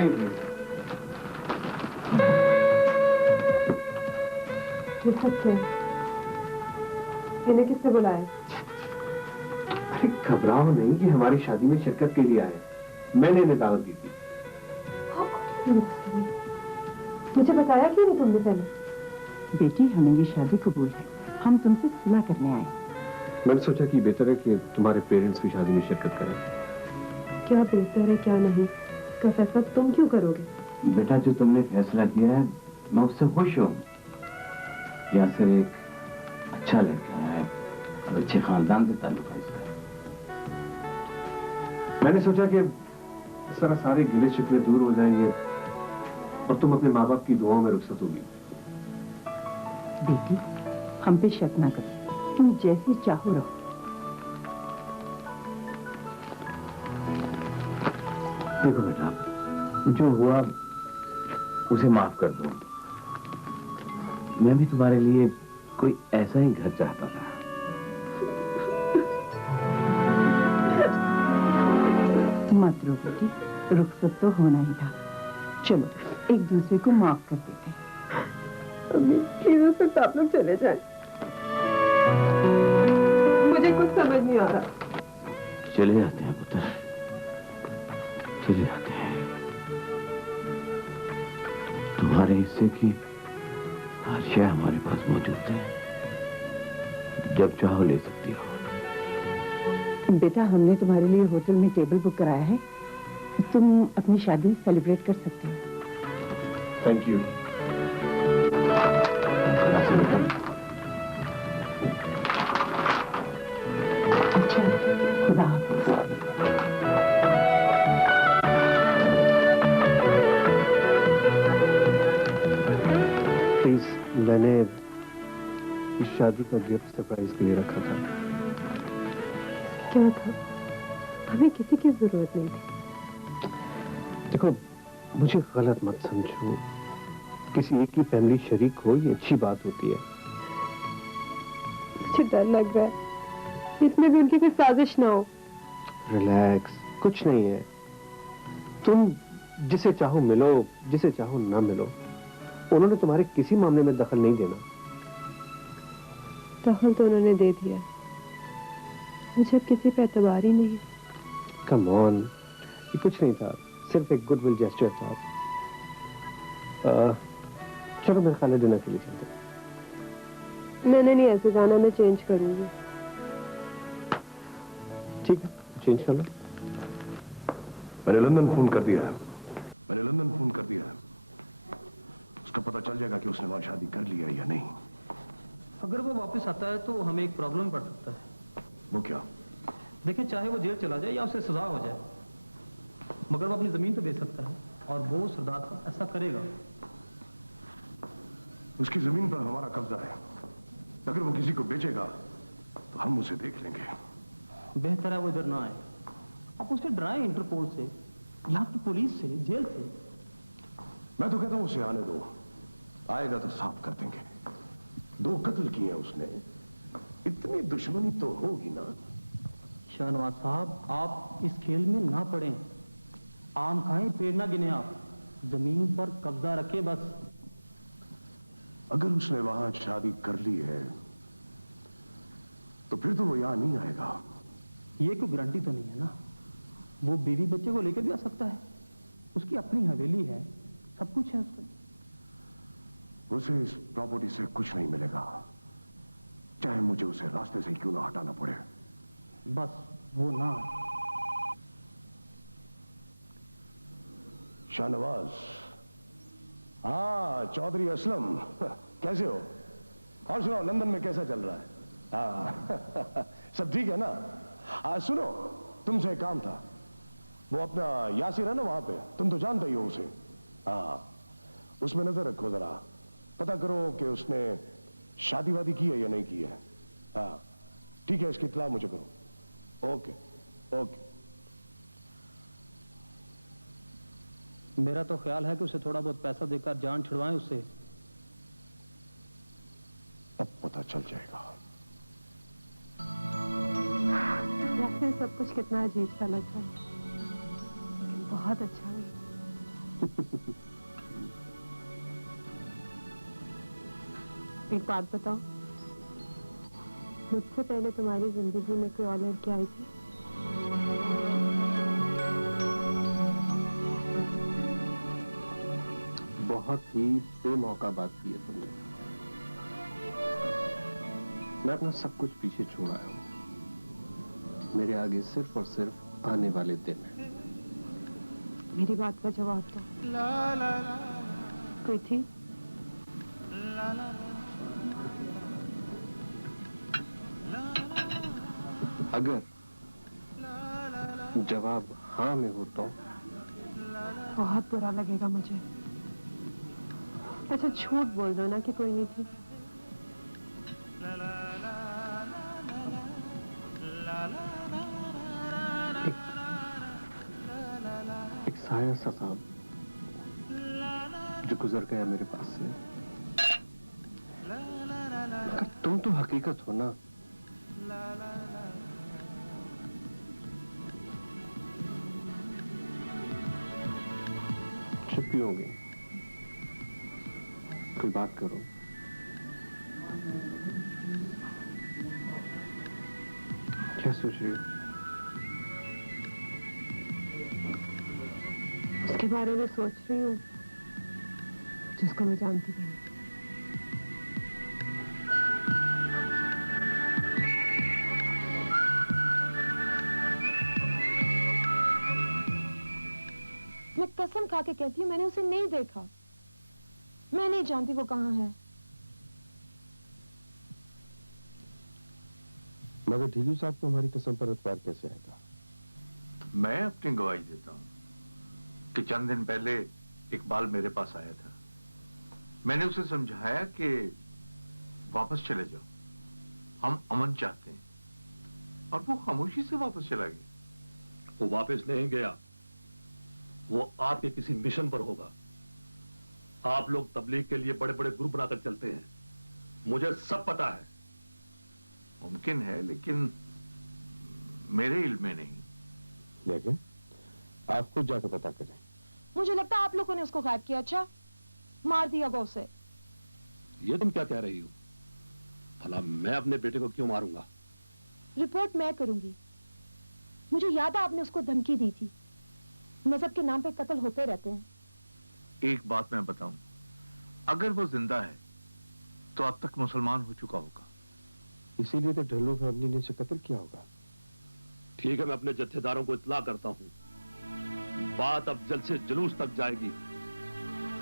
आइए प्लीज। ये सच है? इन्हें किसने बुलाया? अरे घबराओ नहीं, ये हमारी शादी में शिरकत के लिए आए। मैंने इन्हें दावत दी थी। मुझे बताया क्यों नहीं तुमने पहले? बेटी, हमें ये शादी कबूल है, हम तुमसे सुलह करने आए। मैंने सोचा कि बेहतर है कि तुम्हारे पेरेंट्स भी शादी में शिरकत करें। क्या बेहतर है क्या नहीं, इसका फैसला तुम क्यों करोगे? बेटा, जो तुमने फैसला किया है मैं उससे खुश हूँ। यासिर एक अच्छा लड़का है और अच्छे खानदान से ताल्लुक है इसका। मैंने सोचा कि इस तरह सारे गिले शिकवे दूर हो जाएंगे और तुम अपने माँ बाप की दुआओं में रुखसत होगी। बेटी, हम पे शक ना करो, तुम जैसे चाहो रहो। देखो बेटा, जो हुआ उसे माफ कर दो। मैं भी तुम्हारे लिए कोई ऐसा ही घर चाहता था। मत रो बेटी, रुखसत तो होना ही था। चलो एक दूसरे को माफ कर देते हैं। अम्मी प्लीज उस वक्त आप लोग चले जाएं। मुझे कुछ समझ नहीं आ रहा। चले जाते हैं पुत्र, चले जाते हैं। तुम्हारे हिस्से की हर शय हमारे पास मौजूद है, जब चाहो ले सकती हो। बेटा, हमने तुम्हारे लिए होटल में टेबल बुक कराया है, तुम अपनी शादी सेलिब्रेट कर सकते हो। Thank you. अच्छा, खुदा हाफिज़। प्लीज, मैंने इस शादी का गिफ्ट सरप्राइज के लिए रखा था। क्या था? हमें किसी की जरूरत नहीं थी। देखो, मुझे गलत मत समझो, किसी एक की फैमिली शरीक हो ये अच्छी बात होती है। मुझे डर लग रहा है इसमें भी उनकी कोई साजिश ना हो। रिलैक्स, कुछ नहीं है। तुम जिसे चाहो मिलो, जिसे चाहो ना मिलो, उन्होंने तुम्हारे किसी मामले में दखल नहीं देना। दखल तो उन्होंने दे दिया, मुझे अब किसी पे एतबार ही नहीं। कम ऑन, ये कुछ नहीं था, सिर्फ एक गुडविल जेस्चर था। चलो मेरे ख्याल है डिनर के लिए चलते हैं। मैंने नहीं ऐसे जाना, मैं चेंज करूंगी। ठीक है, चेंज कर लो। मैंने लंदन फोन कर दिया है। मैंने लंदन फोन कर दिया है। उसका पता चल जाएगा कि उसने वहां शादी कर लिया या नहीं। अगर वो वापस आता है तो हमें एक प्रॉब्लम पड़ सकता है। वो क्या? देखिए, चाहे वो जेल चला जाए या उसे सजा हो जाए, मगर वो अपनी जमीन तो बेच सकता है, और वो सिद्धार्थ ऐसा करेगा। उसकी जमीन पर हमारा कब्जा है। अगर वो किसी को बेचेगा तो हम उसे देख लेंगे। बेहतर है वो इधर ना आए। आप उसे डराएं इंटरपोल से, यहाँ की पुलिस से, जेल से। मैं तो कहता हूं उसे आने दो, आएगा तो साफ कर देंगे। 2 कत्ल किए उसने, इतनी दुश्मनी तो होगी ना। शाहनवाज साहब, आप इस खेल में ना पड़ें। आम खाएं, पेड़ ना गिने। आप जमीन पर कब्जा रखे बस। अगर उसने वहां शादी कर ली है तो फिर तो वो यहां नहीं आएगा। ये कोई गारंटी तो नहीं है ना। वो बीवी बच्चे को लेकर भी आ सकता है, उसकी अपनी हवेली है, सब कुछ है उसका। उसे इस प्रॉपर्टी से कुछ नहीं मिलेगा, चाहे मुझे उसे रास्ते से क्यों ना हटाना पड़े। बस वो ना आए। शाहनवाज, हाँ चौधरी असलम, कैसे हो? और सुनाओ, लंदन में कैसा चल रहा है? हाँ सब ठीक है ना? सुनो, तुमसे एक काम था। वो अपना यासिर है ना वहां पे, तुम तो जानते ही हो उसे। हाँ, उसमें नजर रखो जरा, पता करो कि उसने शादी वादी की है या नहीं की है। हाँ ठीक है, इसकी इत्तला मुझे करो। Okay okay. मेरा तो ख्याल है कि उसे थोड़ा बहुत पैसा देकर जान छुड़वाएं उससे। अब पता चल जाएगा। वैसे सब कुछ कितना अजीब सा लग रहा है, लेकिन बहुत अच्छा है। एक बात बताओ, मुझसे पहले तुम्हारी जिंदगी में कोई और लड़की आई थी? बहुत ही बेमौका बात की है तुमने। मैं अपना सब कुछ पीछे छोड़ आया हूं। मेरे आगे सिर्फ और सिर्फ आने वाले दिन है। मेरी बात का जवाब दो। कोई थी? अगर जवाब हाँ में हो तो बहुत बुरा लगेगा मुझे। अच्छा झूठ बोल दो ना कि कोई नहीं थी। एक साया सा साहब जो गुजर गया मेरे पास से। मगर तुम तो हकीकत हो ना। चुप क्यों हो गई? कोई बात करो। क्या सोच रही हो? उसके बारे में सोच रही हूँ जिसको मैं जानती भी नहीं। मैं कसम खा के कहती हूँ मैंने उसे नहीं देखा। मैं नहीं जानती वो कहाँ है। मगर ढीलू साहब को हमारी कसम पर एतबार कैसे आएगा? मैं अपनी गवाही देता हूं कि चंद दिन पहले इकबाल मेरे पास आया था। मैंने उसे समझाया कि वापस चले जाओ, हम अमन चाहते हैं, और वो खामोशी से वापस चला गया। वो वापस नहीं गया, वो आपके किसी मिशन पर होगा। आप लोग तबलीग के लिए बड़े बड़े ग्रुप बनाकर चलते हैं, मुझे सब पता है। मुमकिन है लेकिन मेरे इल्म में नहीं। देखें, आप खुद जाकर पता करें। मुझे लगता है आप लोगों ने उसको गायब किया। अच्छा, मार दिया गो उसे। ये तुम क्या कह रही हो? भला मैं अपने बेटे को क्यों मारूंगा? रिपोर्ट मैं करूंगी। मुझे याद है आपने उसको धमकी दी थी। मजहब के नाम पे कत्ल होते रहते हैं। एक बात मैं बताऊं, अगर वो जिंदा है तो अब तक मुसलमान हो चुका होगा। इसीलिए तो ढिल्लो फैमिली ने उसे कत्ल किया होगा। ठीक है, मैं अपने जत्थेदारों को इत्तला करता हूं। बात अब जल्द से जुलूस तक जाएगी,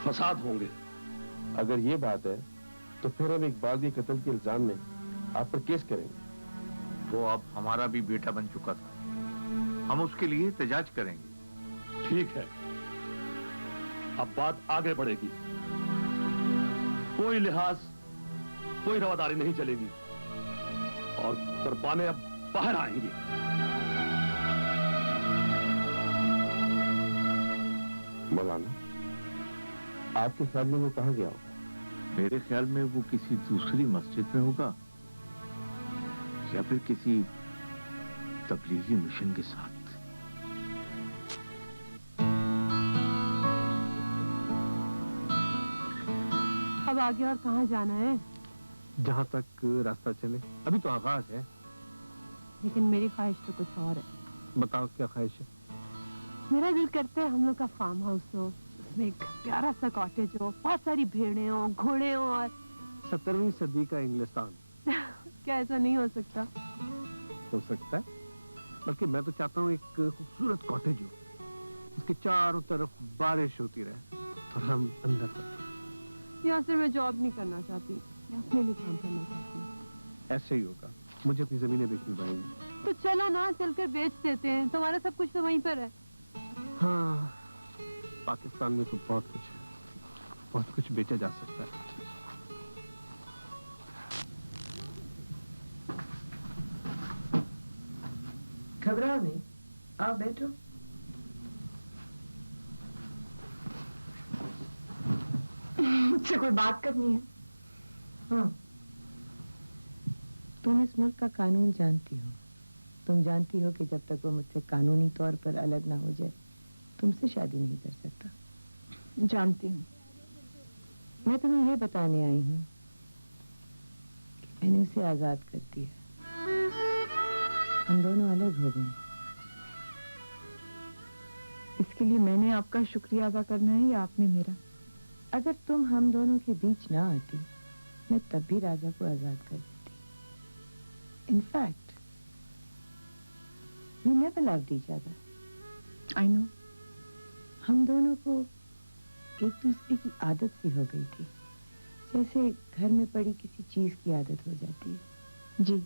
फसाद होंगे। अगर ये बात है तो फिर हम इकबाल के कत्ल के इल्जाम में आप पर केस करेंगे। वो अब हमारा भी बेटा बन चुका था, हम उसके लिए एहतजाज करेंगे। ठीक है, अब बात आगे बढ़ेगी। कोई लिहाज, कोई रवादारी नहीं चलेगी और तरपाने अब बाहर आएंगी। मौलाना, आपके ख्याल में वो कहाँ गया होगा? मेरे ख्याल में वो किसी दूसरी मस्जिद में होगा या फिर किसी तबलीगी मिशन के साथ। अब आगे और कहाँ जाना है? जहाँ तक रास्ता चले। अभी तो आगाज है। लेकिन मेरी ख्वाहिश तो कुछ और है। बताओ क्या ख्वाहिश है? मेरा दिल करता है हम लोग का फार्म हाउस हो, उसमें एक प्यारा सा कॉटेज हो, बहुत सारी भेड़ें हो, घोड़े हो और 17वीं सदी का इंग्लिस्तान। क्या ऐसा नहीं हो सकता? हो सकता है, बल्कि मैं तो चाहता हूँ एक खूबसूरत कॉटेज हो, उसके चारों तरफ बारिश होती रहे और हम अंदर बैठे। यहाँ से मैं जॉब नहीं करना चाहती, मैं अपने लिए काम करना चाहती हूँ। ऐसे ही होगा, मुझे अपनी जमीनें बेचनी पड़ेंगी। तो चलो ना, चलकर बेच देते हैं। तुम्हारा सब कुछ तो वहीं पर है। हाँ, पाकिस्तान में तो बहुत कुछ है, बहुत कुछ बेचा जा सकता है। घबराओ नहीं, आओ बैठो। मुझसे कोई बात करनी है? हाँ, तुम इस मुल्क का कानून जानती हो। तुम जानती हो कि जब तक वो मुझसे कानूनी तौर पर अलग ना हो जाए, तुमसे शादी नहीं कर सकता। जानती हूँ। मैं तुम्हें ये बताने आई हूँ कि मैंने उसे आजाद कर दिया। हम दोनों अलग हो गए। इसके लिए मैंने आपका शुक्रिया अदा करना है या आपने मेरा? अगर तुम हम दोनों के बीच ना आती, मैं तब भी राजा को आजाद कर देती। In fact, we never loved each other. I know. हम दोनों को एक दूसरे की आदत सी हो गई थी, जैसे घर में पड़ी किसी चीज की आदत हो जाती है। जी।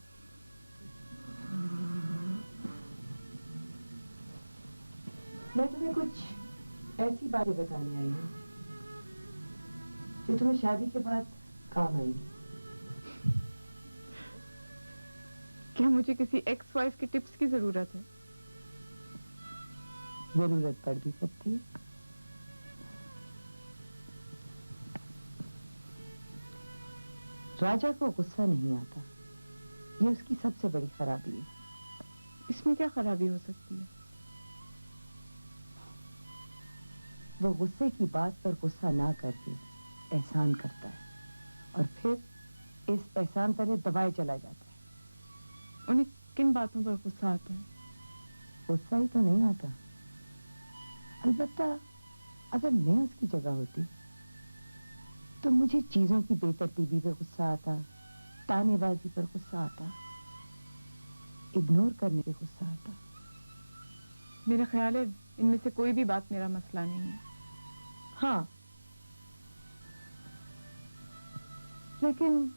मैं तुम्हें कुछ ऐसी बातें बताने आई हूँ जो तुम्हें शादी के बाद काम आएगी। क्या मुझे किसी एक्स वाइफ की टिप्स की जरूरत है? जरूरत पड़ भी सकती है। राजा को गुस्सा नहीं आता, ये उसकी सबसे बड़ी खराबी है। इसमें क्या खराबी हो सकती है? वो गुस्से की बात पर गुस्सा ना करके एहसान करता है और फिर इस एहसान तले दबाए चला जाता है। उन्हें किन बातों पर गुस्सा आता है? गुस्सा ही तो नहीं आता। अलबत्ता अगर मैं उसकी जगह होती तो मुझे चीजों की बेतरतीबी पे गुस्सा आता, तानेबाजी पर गुस्सा आता, इग्नोर करने पे गुस्सा आता। मेरा ख्याल है इनमें से कोई भी बात मेरा मसला नहीं है। हाँ, लेकिन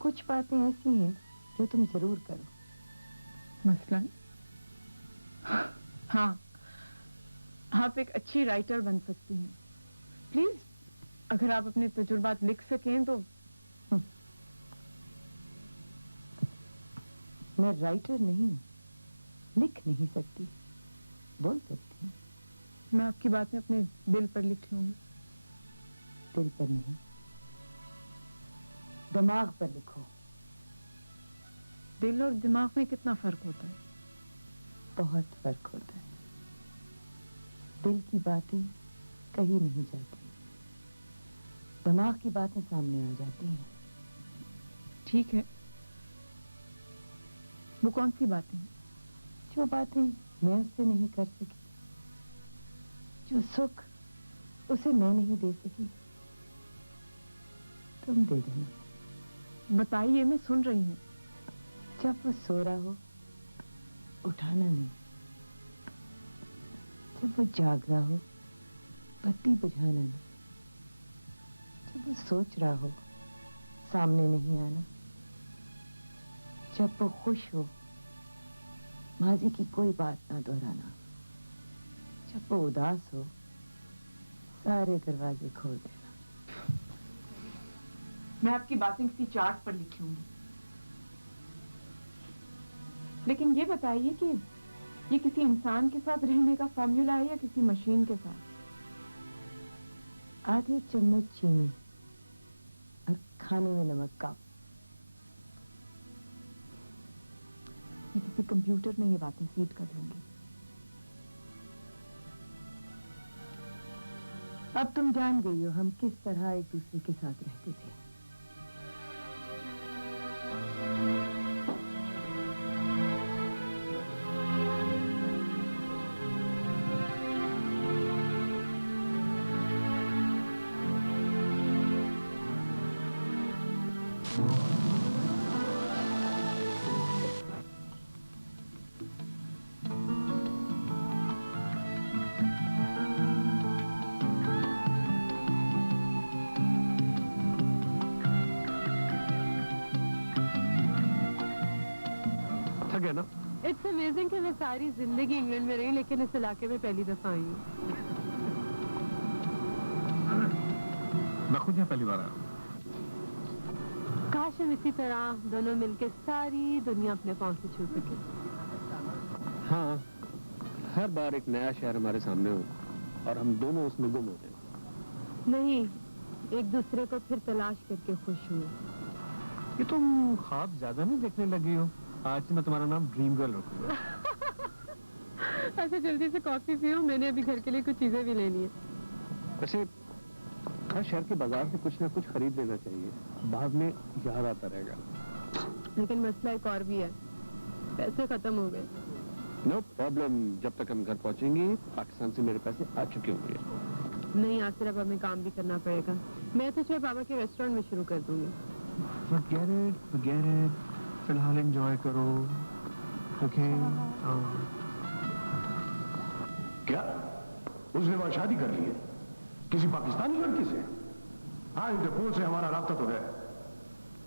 कुछ बातें ऐसी हैं जो तुम जरूर करो। मसलन? हाँ, आप एक अच्छी राइटर बन सकती हैं। प्लीज, अगर आप अपने तजुर्बात लिख सकें तो। मैं राइटर नहीं हूं, लिख नहीं सकती, बोल सकती हूँ। मैं आपकी बातें अपने दिल पर लिख लूंगी। दिल पर नहीं, दिमाग पर लिखो। दिल और दिमाग में कितना फर्क होता है? बहुत फर्क होता है। दिल की बातें कहीं नहीं जाती, दिमाग की बातें सामने आ जाती हैं। ठीक है, वो कौन सी बातें? जो बातें मैं उससे नहीं कर सकी, जो सुख उसे मैं नहीं दे सकी, तुम दे देना। बताइए, मैं सुन रही हूँ। जब वो सो रहा हो, उठाना नहीं। जब वो जाग रहा हो, बत्ती बुझाना नहीं। जब वो सोच रहा हो, सामने नहीं आना। जब वो खुश हो, माजी की कोई बात ना दोहराना। जब वो उदास हो, सारे दरवाजे खोल देना। मैं आपकी बातें किसी चार्ट पर लिख लूंगी। लेकिन ये बताइए कि ये किसी इंसान के साथ रहने का फॉर्मूला है या किसी मशीन के साथ? आधी चम्मच चीनी और खाने में नमक का। मैं किसी कंप्यूटर में ये बातें फीड कर लूंगी। अब तुम जान गई हो हम किस तरह एक दूसरे के साथ रहते थे। ना? इट्स अमेजिंग कि मैं सारी जिंदगी इंग्लैंड में रही लेकिन इस इलाके में पहली दफा आई हूँ। मैं खुद यहाँ पहली बार आया। काश हम इसी तरह दोनों मिलकर सारी दुनिया अपने पांव से छू सके। हाँ, हर बार एक नया शहर हमारे सामने हो और हम दोनों उसमें गुम हो जाए। नहीं, एक दूसरे को फिर तलाश करके खुश हुए। ये तुम ख्वाब ज्यादा नहीं देखने लगी हो? आज से मैं तुम्हारा नाम ड्रीम गर्ल रखूंगा। अच्छा, जल्दी से कॉफी पियो, मैंने अभी घर के लिए कुछ चीजें भी लेनी है। वैसे हर शहर के बाजार से कुछ ना कुछ खरीद लेना चाहिए, बाद में याद आता रहेगा। लेकिन मसला एक और भी है, पैसे खत्म हो गए। नो प्रॉब्लम, जब तक हम घर पहुंचेंगे पाकिस्तान से मेरे पैसे आ चुके होंगे। नहीं, आज सिर्फ हमें काम भी करना पड़ेगा। मैं तो चाहे पापा के रेस्टोरेंट में शुरू कर दूंगी। Forget it, फिलहाल एंजॉय करो। ओके। क्या उसने वहां शादी कर ली है किसी पाकिस्तानी लड़की से? हाँ, इंटरपोल से हमारा राब्ता तो है।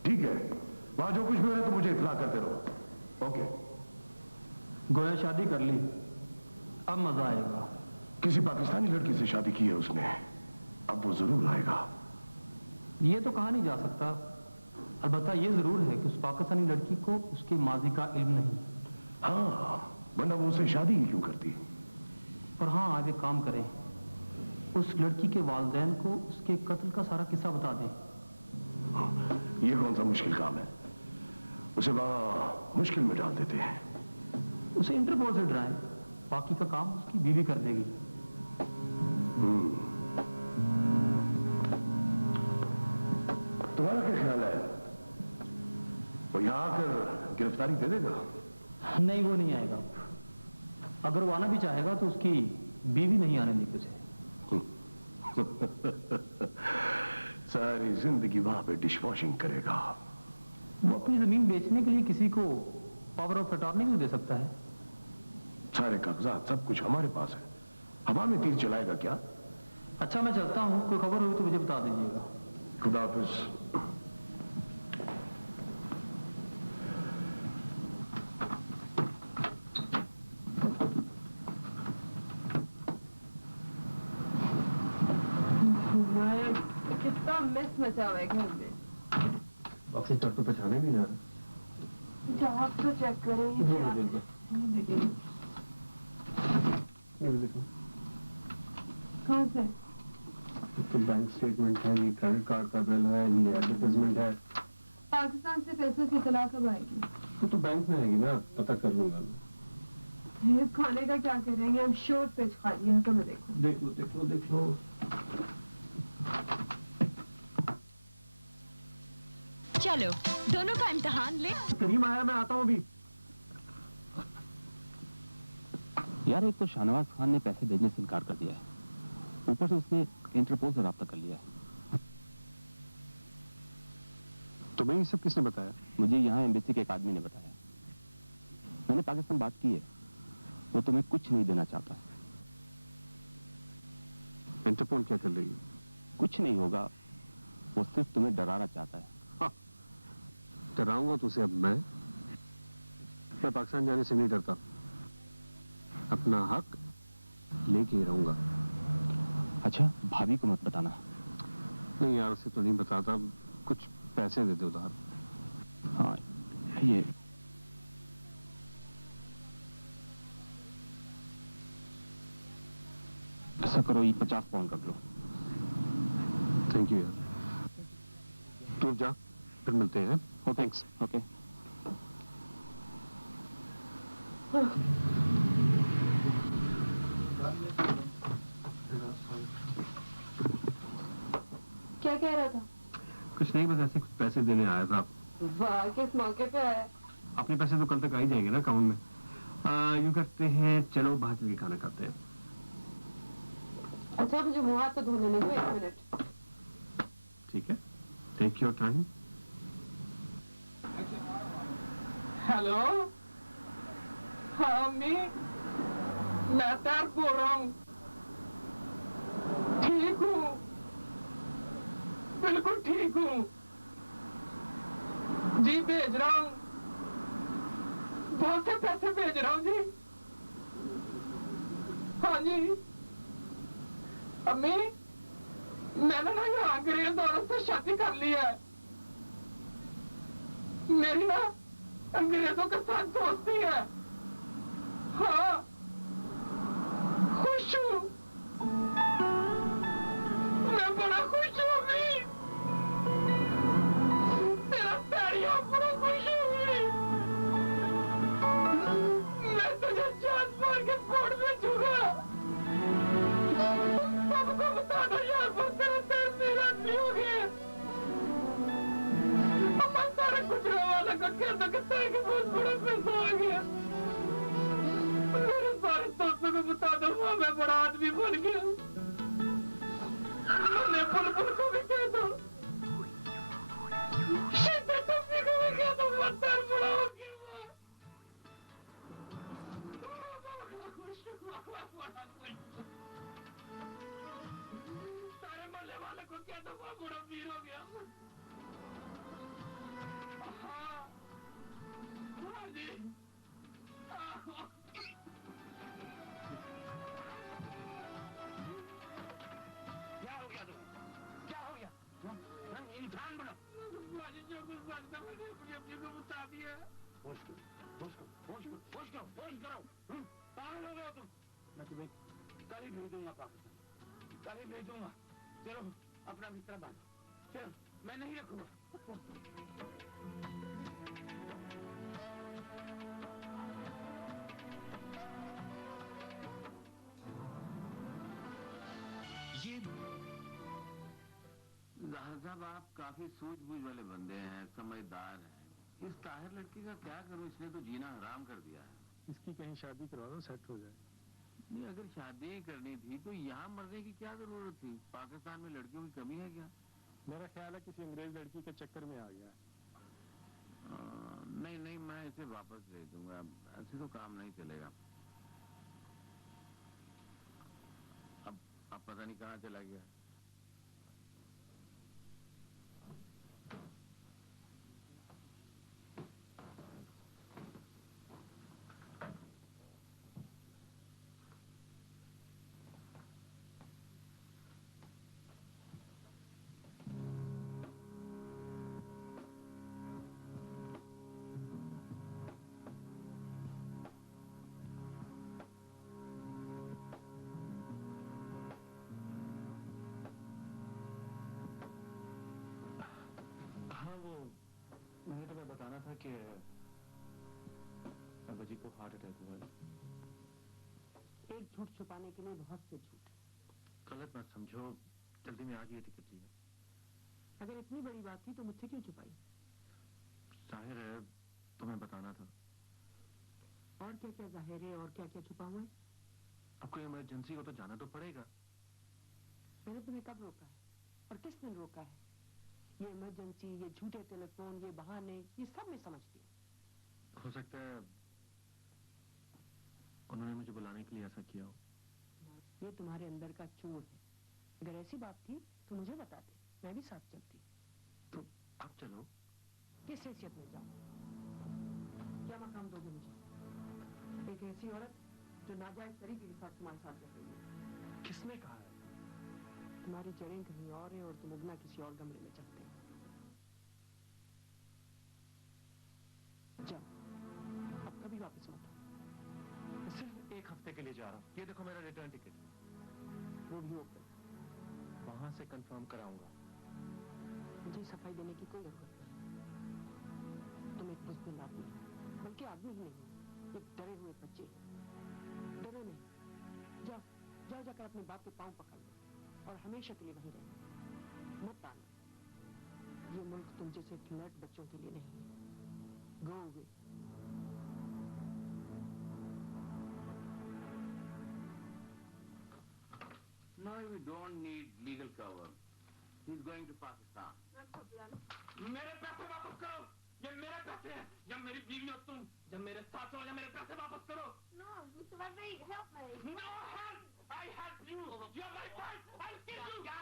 ठीक है, वहां जो कुछ भी हो रहा है तो मुझे इत्तला करते रहो। ओके। गोया शादी कर ली, अब मजा आएगा। किसी पाकिस्तानी लड़की से शादी की है उसने, अब वो जरूर आएगा। ये तो कहा नहीं जा सकता, अलबत्ता ये जरूर है कि उस पाकिस्तानी लड़की को उसके माजी का इल्म नहीं। हाँ, वरना वो उसे शादी ही क्यों करती? और हाँ, आज एक काम करें, उस लड़की के वालिदैन को उसके कत्ल का सारा किस्सा बता दें। ये कौन सा मुश्किल काम है? उसे वहां मुश्किल में डाल देते हैं। उसे इंटरपोल से डराएं, बाकी का काम उसकी बीवी कर देगी। तुम्हारा क्या ख्याल है, वो यहां आकर गिरफ्तारी दे देगा? नहीं, वो नहीं आएगा। अगर वो आना भी चाहेगा तो उसकी बीवी नहीं आने देगी उसे। सारी जिंदगी वहां पे डिश वॉशिंग करेगा। वो अपनी जमीन बेचने के लिए किसी को पावर ऑफ अटॉर्नी भी दे सकता है। सारे कागजात सब कुछ हमारे पास है, हवा में तीर चलाएगा क्या? अच्छा, मैं चलता हूँ, कोई खबर हुई तो मुझे बता दीजिएगा। खुदा हाफिज। कितना मिस मचा हुआ है घर में। बाकी चट तो पहचाने नहीं जा रहा। आप तो चेक करें। कौन से? तो बैंक स्टेटमेंट है, ये क्रेडिट कार्ड का बिल है, ये एडवर्टाइजमेंट है। पाकिस्तान से पैसों की इत्तला कब आएगी? वो तो बैंक में आएगी ना, पता कर लूंगा। ये खाने का क्या करेंगे? हम शोर पेज खा लिया है, मैं देखो। देख लो। चलो, दोनों का इम्तिहान ले। करीम आया, मैं आता हूँ अभी। यार, एक तो शाहनवाज खान ने पैसे भेजने से इनकार कर दिया है, ऊपर से उसने इंटरपोल से राब्ता कर लिया है। तुम्हें ये सब किसने बताया? मुझे यहाँ एम्बेसी के एक आदमी ने बताया। मैंने पाकिस्तान बात की है, वो तुम्हें कुछ नहीं देना चाहता। इंटरपोल क्या कर रही है? कुछ नहीं होगा, वो सिर्फ तुम्हें डराना चाहता है। डराऊंगा तो उसे अब मैं पाकिस्तान जाने से नहीं डरता, अपना हक लेके ही रहूंगा। अच्छा, भाभी को मत बताना। नहीं यार, उसे तो नहीं बताता, कुछ पैसे दे दे उधार। हाँ, ये ऐसा करो, ये 50 पाउंड रख लो। थैंक यू यार, तू जा, फिर मिलते हैं। थैंक्स। ओके। क्या कह रहा था? कुछ नहीं, बस ऐसे कुछ पैसे देने आया था। वाह, किस मौके पे आया? अपने पैसे तो कल तक आ ही जाएंगे ना अकाउंट में। यूं करते हैं, चलो बाहर चल के खाना खाते हैं। अच्छा, मुझे मुंह हाथ तो धो लेने दो, 1 मिनट। ठीक है, टेक योर टाइम। हेलो, हाँ अम्मी, मैं तैर बोल रहा हूँ। ठीक हूँ, बिल्कुल ठीक हूँ जी, भेज रहा हूँ, बहुत से पैसे भेज रहा हूँ जी। हाँ जी अम्मी, मैंने ना यहाँ अंग्रेज औरत से शादी कर ली है। मेरी ना अंग्रेजों के साथ दोस्ती है। हाँ, खुश हूँ, मैं बड़ा खुश हूँ अभी। तेरा पैरिया बड़ा खुश हुई। मैं तुझे जान मार के फोड़ बेचूंगा। सबको बता दो यार, तेरा पैर मेरा कहता कहता है कि बहुत बड़ा पैसा आ गया। मेरे सारे दोस्तों को बता दो मैं बड़ा आदमी बन गया। मैंने बुलबुल को भी कह दो, शिद्दत को भी कह दो, मत्तर बड़ा हो गया। सारे मोहल्ले वाले को कह दो वो बड़ा वीर हो गया। हाँ हाँ जी क्या हो गया तुम? क्या हो गया? इंसान बनो। बाजी जो कुछ लगता मैंने अपनी अपनी को बता दिया। होश करो। पागल हो गए तुम? मैं तुम्हें कल ही भेज दूंगा पाकिस्तान, कल ही भेज दूंगा। चलो अपना बिस्तर बांधो, चलो मैं नहीं रखूंगा। ये ज़ाहिर साहब आप काफी सूझबूझ वाले बंदे हैं, समझदार हैं। इस ताहिर लड़की का क्या करूं, इसने तो जीना हराम कर दिया है। इसकी कहीं शादी करवा दो, सेट हो जाए। नहीं, अगर शादी करनी थी तो यहाँ मरने की क्या जरूरत थी? पाकिस्तान में लड़कियों की कमी है क्या? मेरा ख्याल है किसी अंग्रेज लड़की के चक्कर में आ गया। नहीं नहीं, मैं इसे वापस ले दूंगा, ऐसे तो काम नहीं चलेगा। अब पता नहीं कहाँ चला गया। हाँ, वो मैंने तुम्हें बताना था कि अब्बा जी को हार्ट अटैक हुआ है। एक झूठ छुपाने के लिए बहुत से झूठ। गलत मत समझो, जल्दी में आ गई टिकट लिया। अगर इतनी बड़ी बात थी तो मुझसे क्यों छुपाई? जाहिर है तुम्हें बताना था। और क्या क्या जाहिर है और क्या क्या छुपा हुआ है? अब कोई इमरजेंसी हो तो जाना तो पड़ेगा। मैंने तुम्हें कब रोका है और किस दिन रोका है? ये इमरजेंसी, ये झूठे टेलीफोन, ये बहाने, ये सब मैं समझती हूँ। हो सकता है उन्होंने मुझे बुलाने के लिए ऐसा किया हो। ये तुम्हारे अंदर का चोर है। अगर ऐसी बात थी तो मुझे बता दे, मैं भी साथ चलती। तो अब चलो। किस हैसियत में जाऊँ? क्या मकाम दोगे मुझे? एक ऐसी औरत जो नाजायज तरीके के साथ तुम्हारे साथ रह रही है। किसने कहा है? तुम्हारी जड़ें कहीं और हैं और तुम उगना किसी और गमले में चलते हो। जाओ, अब कभी वापस मत आओ। मैं सिर्फ एक हफ्ते के लिए जा रहा हूँ। ये देखो मेरा रिटर्न टिकट। वो भी ओपन। वहां से कंफर्म कराऊंगा। मुझे सफाई देने की कोई जरूरत नहीं। तुम एक बुज़दिल आदमी हो, बल्कि आदमी ही नहीं, एक डरे हुए बच्चे। डरो नहीं, जाओ जाओ जाकर अपने बाप के पांव पकड़ लो और हमेशा के लिए वहीं रहो। मत आना। ये मुल्क तुम जैसे फ्लैट बच्चों के लिए नहीं है। Go away. No, we don't need legal cover. He's going to Pakistan. मेरे पैसे वापस करो। ये मेरे पैसे हैं। जब मेरी बीवी हो तुम, जब मेरे साथ हो, या मेरे पैसे वापस करो। No, Mr. Rodriguez, help me. No help. I help you. You're my wife. I'll kill you. क्या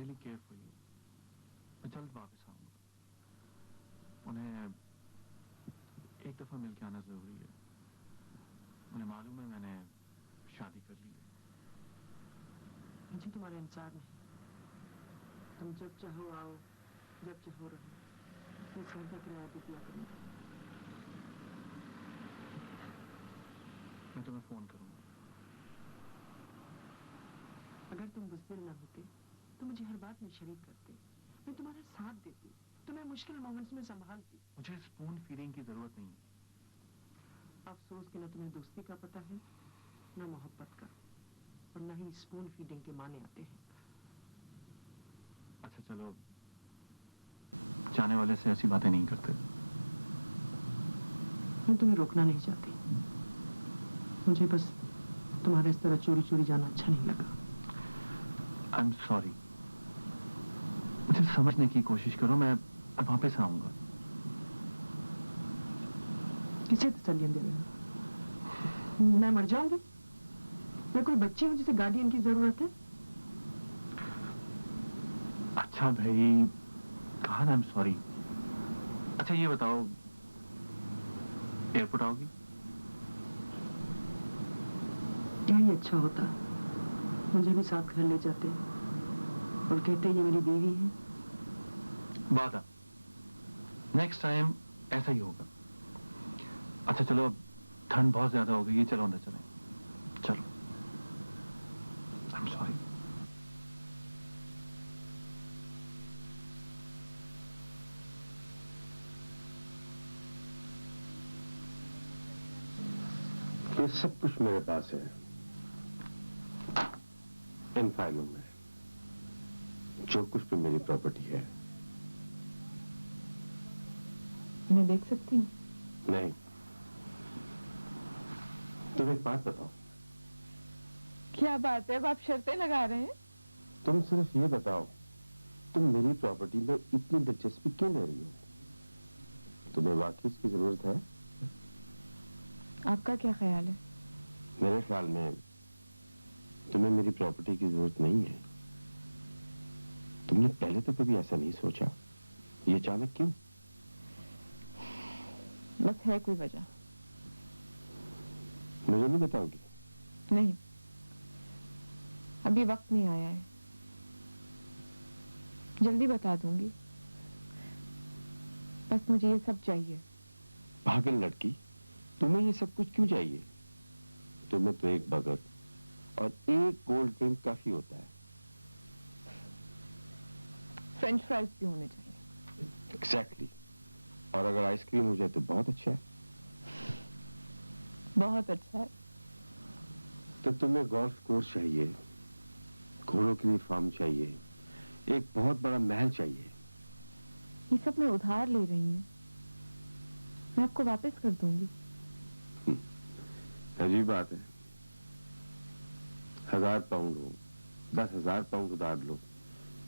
रियली केयर फॉर यू। मैं जल्द वापस आऊंगा। उन्हें एक दफा मिलके आना जरूरी है। उन्हें मालूम है मैंने शादी कर ली है। मुझे तुम्हारे इंतजार में। तुम जब चाहो आओ, जब चाहो रहो। मैं शहर का किराया भी दिया करूंगा। मैं तुम्हें फोन करूंगा। अगर तुम बुज़दिल ना होते तो मुझे हर बात में शरीक करते। मैं तुम्हारा साथ देती, तुम्हें मुश्किल मोमेंट्स में संभालती। मुझे स्पून फीडिंग की जरूरत नहीं है। अफसोस कि न तुम्हें दोस्ती का पता है, न मोहब्बत का, और न ही स्पून फीडिंग के माने आते हैं। अच्छा चलो, जाने वाले से ऐसी बातें नहीं करते। मैं तुम्हें रोकना नहीं चाहती। मुझे बस तुम्हारे इस तरह चोरी चोरी जाना अच्छा नहीं लगा। I am sorry. मुझे समझने की कोशिश करो। मैं वापस आऊंगा। किसे तसल्लियां दे रहे हो? मैं मर जाऊंगी? मैं कोई बच्ची हूं जिसे गार्डियन की जरूरत है? अच्छा भाई, कहा ना आई एम सॉरी। अच्छा ये बताओ, एयरपोर्ट आओगी? क्या ही अच्छा होता, मुझे भी साथ घर ले जाते और कहते ये मेरी बीवी है। वादा, नेक्स्ट टाइम ऐसा ही होगा। अच्छा चलो, ठंड बहुत ज्यादा हो गई है, चलो अंदर चलें। चलो, आई एम सॉरी। ये सब कुछ मेरे पास है, इन फाइलों में जो कुछ भी मेरी प्रॉपर्टी है। मैं देख सकती हूँ? नहीं, तुम एक बात बताओ। क्या बात है, अब आप शर्तें लगा रहे हैं? तुम सिर्फ ये बताओ, तुम मेरी प्रॉपर्टी में इतनी दिलचस्पी क्यों ले रही हो? तुम्हें वाकई इसकी जरूरत है? आपका क्या ख्याल है? मेरे ख्याल में तुम्हें मेरी प्रॉपर्टी की जरूरत नहीं है। तुमने पहले तो कभी ऐसा नहीं सोचा, ये अचानक क्यों? बस है कोई वजह। मुझे नहीं बताओगी? नहीं, अभी वक्त नहीं आया है। जल्दी बता दूंगी, बस मुझे ये सब चाहिए। पागल लड़की, तुम्हें ये सब कुछ क्यों चाहिए? तुम्हें तो एक बर्गर और एक कोल्ड ड्रिंक काफी होता है। फ्रेंच फ्राइज भी होने चाहिए। एग्जैक्टली। और अगर आइसक्रीम हो जाए तो बहुत अच्छा है। बहुत अच्छा है। तो तुम्हें गोल्फ कोर्स चाहिए, घोड़ों के लिए फार्म चाहिए, एक बहुत बड़ा महल चाहिए। ये सब मैं उधार ले रही हूँ, मैं आपको वापस कर दूंगी। अजीब बात है, 1000 पाउंड हो, 10,000 पाउंड उधार लो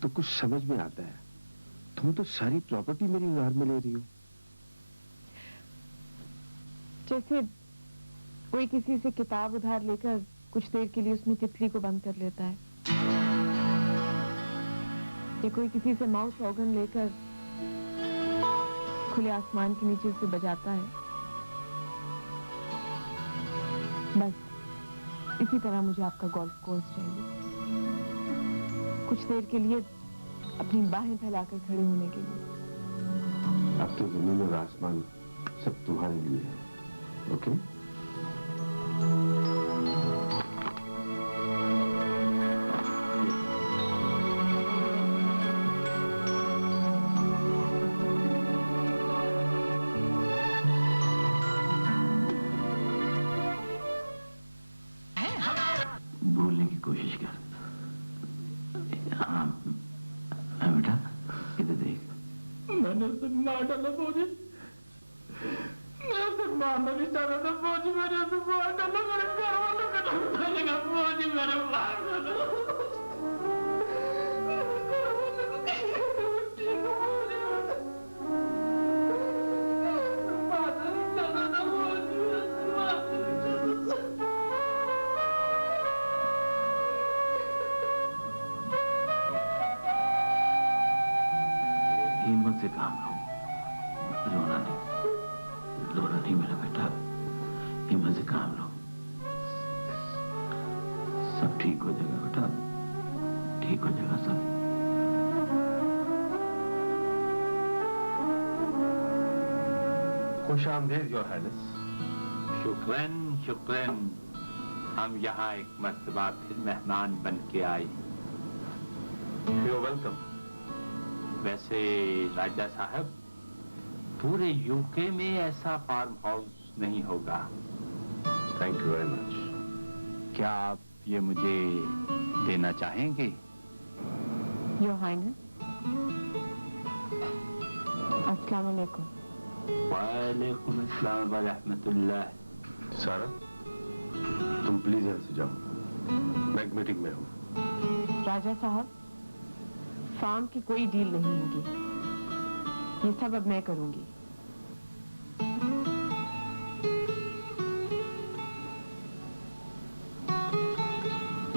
तो कुछ समझ में आता है। तुम तो सारी प्रॉपर्टी मेरी उधार में ले रही हो। जैसे कोई किसी से किताब उधार लेकर कुछ देर के लिए उसमें तितली को बंद कर लेता है, या कोई किसी से माउस ऑर्गन लेकर खुले आसमान के नीचे उसे बजाता है। बस इसी तरह मुझे आपका गोल्फ कोर्स चाहिए, कुछ देर के लिए अपनी बाहें फैलाकर खड़े होने के लिए। अब तो जमीन और आसमान सब तुम्हारे लिए है, ओके? भूलने की कोशिश कर। हाँ बेटा, इधर देख। मैंने उसे मार डाला फौजी। मैं उसे मारना नहीं चाहता था फौजी, मैंने उसे मार डाला। मेरे घर वालों का फौजी मेरे मार डाला। हिम्मत से काम लो, रोना नहीं मेरा बेटा, हिम्मत से काम लो, सब ठीक हो जाएगा बेटा, ठीक हो जाएगा सब। खुश आमदीद योर हाइनेस। शुक्रन शुक्रन, हम यहाँ एक मर्तबा फिर मेहमान बन के आए। You welcome. वैसे राजा साहब, पूरे यूके में ऐसा फार्म हाउस नहीं होगा। Thank you very much. क्या आप ये मुझे देना चाहेंगे? योर हाइनेस, अस्सलाम वालेकुम। वालेकुम अस्सलाम व रहमतुल्लाह। सारा, तुम प्लीज यहाँ से जाओ, मैं एक मीटिंग में हूँ। राजा साहब, फार्म की कोई डील नहीं होगी, ये सब अब मैं करूंगी।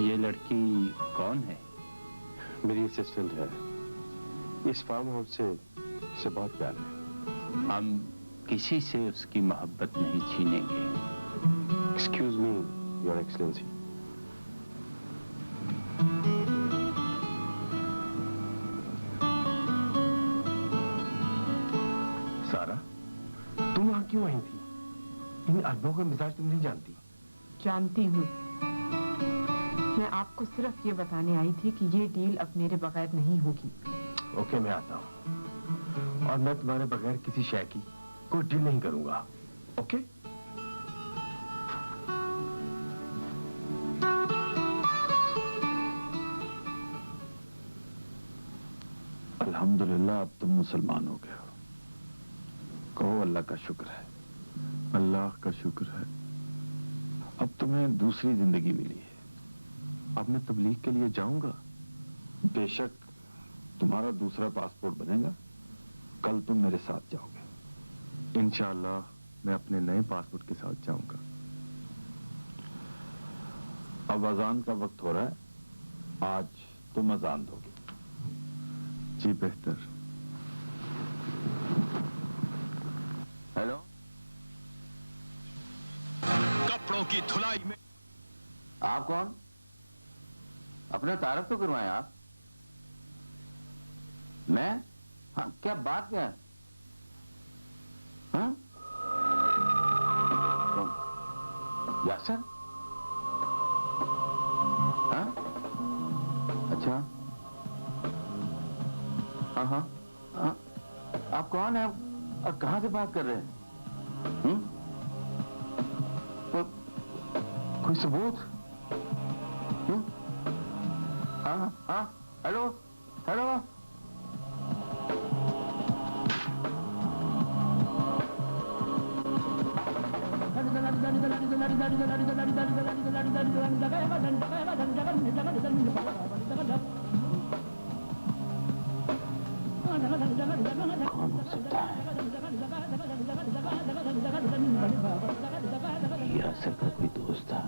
ये लड़की कौन है? मेरी असिस्टेंट है। इस फार्म हाउस से बहुत प्यार है। हम किसी से उसकी मोहब्बत नहीं छीनेंगे। Excuse me your excellency. Sara, तुम वहां क्यों आई थी? इन अरबों का मिजाज तुम नहीं जानती। जानती हूँ, मैं आपको सिर्फ ये बताने आई थी कि ये डील अब मेरे बगैर नहीं होगी। ओके, मैं आता हूँ और मैं तुम्हारे बगैर किसी शय की कोई डील नहीं करूंगा। ओके? अल्हम्दुलिल्लाह, अब तुम मुसलमान हो गए हो। कहो अल्लाह का शुक्र है। अल्लाह का शुक्र है, अब तुम्हें दूसरी जिंदगी मिली है। अब मैं तबलीग के लिए जाऊंगा। बेशक तुम्हारा दूसरा पासपोर्ट बनेगा, कल तुम मेरे साथ जाओगे। इंशाअल्लाह मैं अपने नए पासपोर्ट के साथ जाऊंगा। अब अजान का वक्त हो रहा है, आज तुम अजान दोगे। जी बेहतर। हेलो, कपड़ों की धुलाई में आप कौन? अपना तारफ तो करवाएं आप। मैं? हाँ, क्या बात क्या है? हाँ? यासर? हाँ? अच्छा, हाँ हाँ हाँ। आप कौन है और कहां से बात कर रहे हैं? कोई सबूत? हाँ हाँ, हेलो हेलो। कौन हो सकता है? यासर का कोई दोस्त था,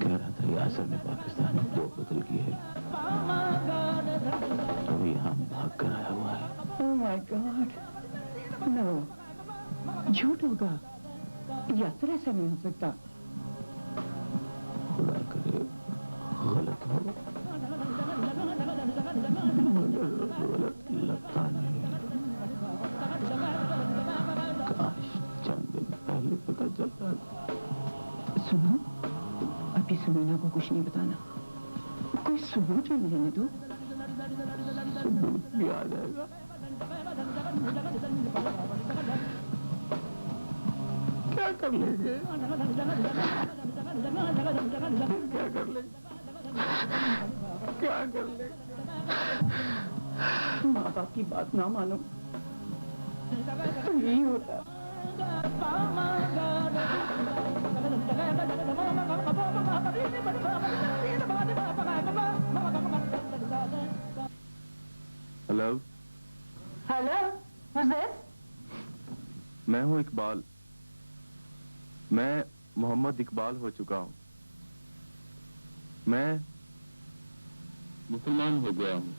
कह रहा था यासर ने पाकिस्तान में 2 कत्ल किए हैं, तो यहाँ भाग कर आया हुआ है। ओह माय गॉड, नो, झूठ होगा। यासर ऐसा नहीं हो सकता। खुदा करे गलत हो, गलत लगता नहीं। काश चंद दिन पहले पता चलता। सुनो, अभी समीना को कुछ नहीं बताना, कोई सबूत भी मिलने दो। सबूत भी आ जाएगा। क्या कर लेंगे? क्या कर लेंगे? क्या कर लेंगे? माँ बाप की बात ना मानो तो यही होता। Hello hello, who's this? मैं हूं इकबाल। मैं मोहम्मद इकबाल हो चुका हूं। मैं मुसलमान हो गया हूँ।